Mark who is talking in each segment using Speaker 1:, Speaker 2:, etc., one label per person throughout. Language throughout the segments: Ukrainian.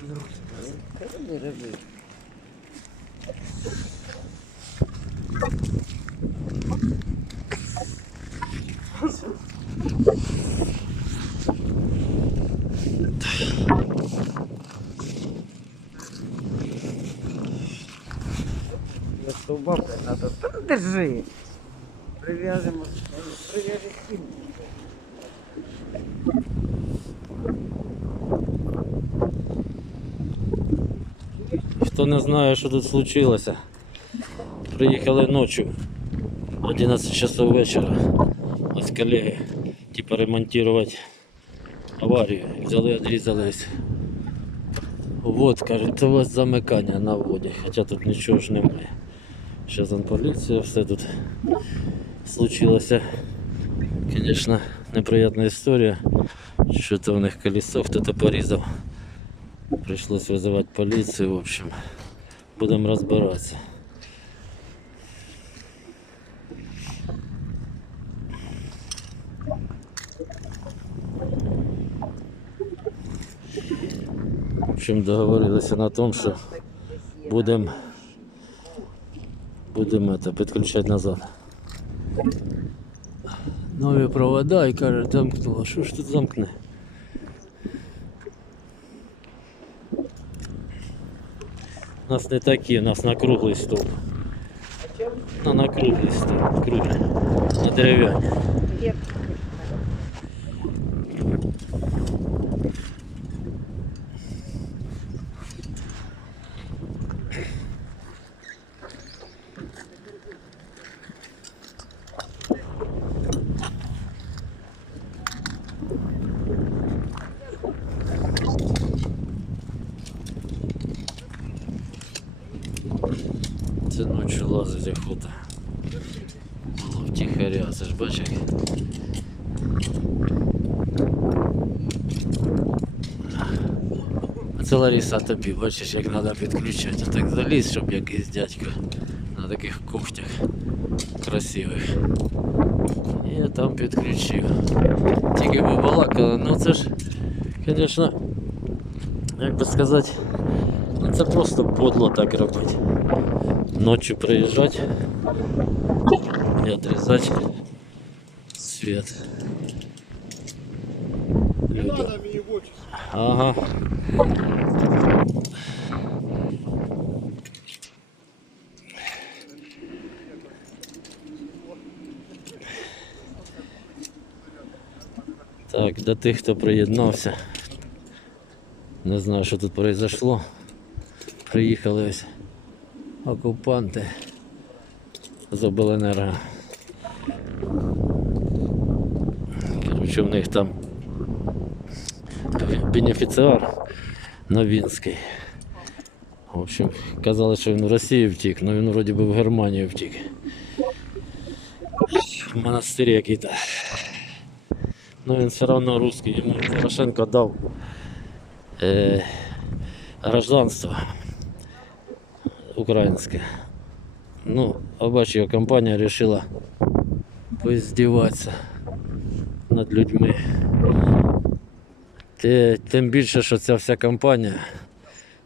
Speaker 1: Я надо. Держи. Прив'яжемо. Прив'яжи
Speaker 2: Хто не знає, що тут случилося, приїхали ночі, 11 часов вечора. Ось колеги, типа ремонтувати аварію. Взяли, відрізались. Вот, кажуть, у вас замикання на воді, хоча тут нічого ж немає. Зараз поліція, все тут случилося. Звісно, неприємна історія. Що то у них колесо хто-то порізав. Пришлось вызывать полицию, в общем. Будем разбираться. В общем, договорилися на том, що будем будем это підключати назад. Нові провода і каже, замкнуло. Що ж тут замкне? У нас не такі, у нас на круглий стовп. Ну, на круглий стовп, круглий. На дерев'яні. Це ночі лазить охота. Було втіхаря, це ж бачиш. як. А це Лариса тобі, бачиш, як треба підключати. Так заліз, щоб якийсь дядько на таких когтях красивих. І я там підключив. Тільки побалакали, ну це ж, звісно, як би сказати, ну це просто подло так робити. Ночью приезжать и отрезать свет. Люди. Ага. Так, до тих, хто приєднався. Не знаю, що тут произошло. Приїхали ось окупанти з обленерго. Короче, в них там бенефіціар Новінський. В общем, казали, що він в Росію втік, але він вроді би в Германію втік. В монастирі який-то. Ну він все одно русский, йому Порошенко дав е, гражданство українське. Ну, а бач, його компанія вирішила поіздіватися над людьми. Тим більше, що ця вся компанія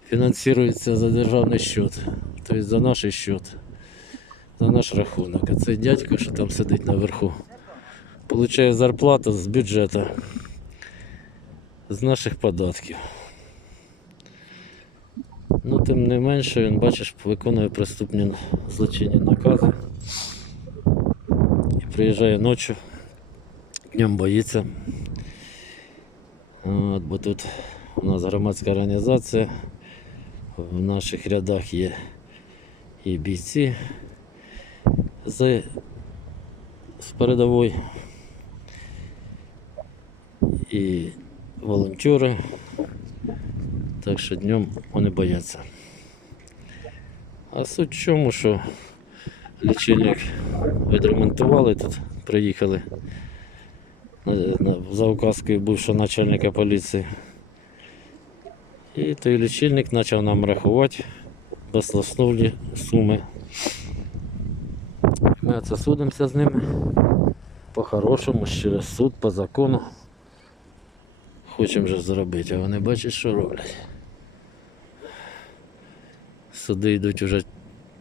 Speaker 2: фінансується за державний счет, тобто за наш счет, за наш рахунок. А цей дядько, що там сидить наверху, отримує зарплату з бюджету, з наших податків. Ну, тим не менше, він, бачиш, виконує преступні злочинні накази. І приїжджає ночі, днем боїться. От, бо тут у нас громадська організація, в наших рядах є і бійці з, з передової, і волонтери. Так що днем вони бояться. А суть в чому, що лічильник відремонтували тут, приїхали на, за указкою бувшого начальника поліції. І той лічильник почав нам рахувати баслосновні суми. Ми це судимося з ними по-хорошому, через суд, по закону. Хочемо вже зробити, а вони бачать, що роблять. Суди йдуть уже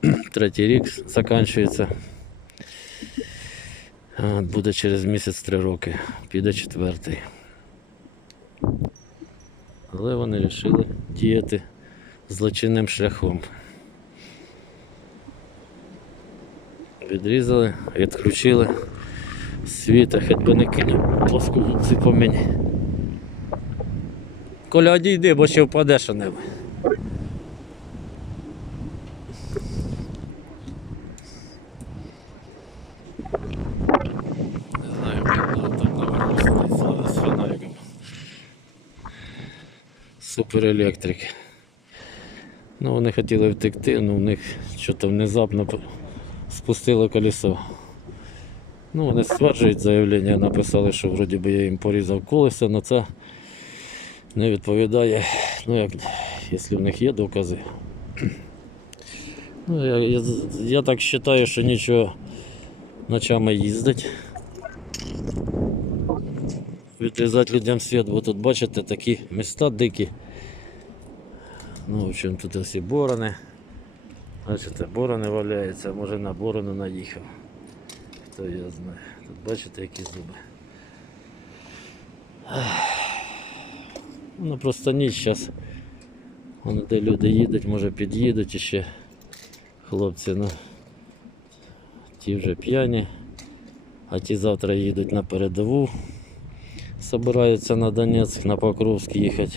Speaker 2: третій рік, закінчується. Буде через місяць три роки, піде четвертий. Але вони вирішили діяти злочинним шляхом. Відрізали, відключили світа, хоч би не кинув плоскогубці по мені. Коля, одійди, бо ще впадеш у небо. Не знаю, як воно там наверху сидить з- з фонариком. Суперелектрики. Ну, вони хотіли втекти, але в них що-то внезапно спустило колесо. Ну, вони стверджують заявлення, написали, що вроді би я їм порізав колесо, але це не відповідає. Ну, як, якщо в них є докази. Ну, я, я, я так вважаю, що нічого ночами їздить. Відрізати людям світ, бо тут бачите такі міста дикі. Ну, в общем, тут ось і борони. Бачите, борони валяються, може на борону наїхав. Хто його знає. Тут бачите, які зуби. Ну просто ніч зараз. Вон де люди їдуть, може під'їдуть іще хлопці, ну ті вже п'яні, а ті завтра їдуть на передову. Собираються на Донецьк, на Покровськ їхати.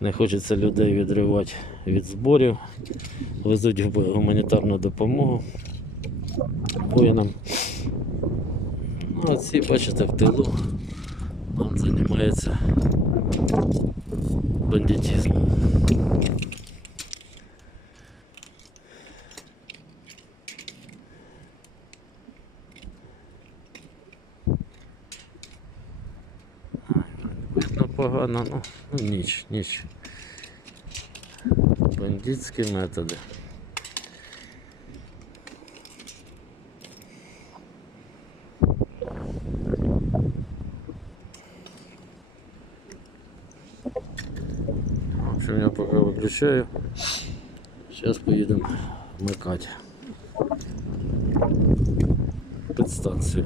Speaker 2: Не хочеться людей відривати від зборів. Везуть гуманітарну допомогу воїнам. Ну, а ці, бачите, в тилу. Он займається бандитизмом. погано, ну, ну ніч, ніч. Бандитські методи. В общем, я пока выключаю. Сейчас поедем вмикати. Підстанцію.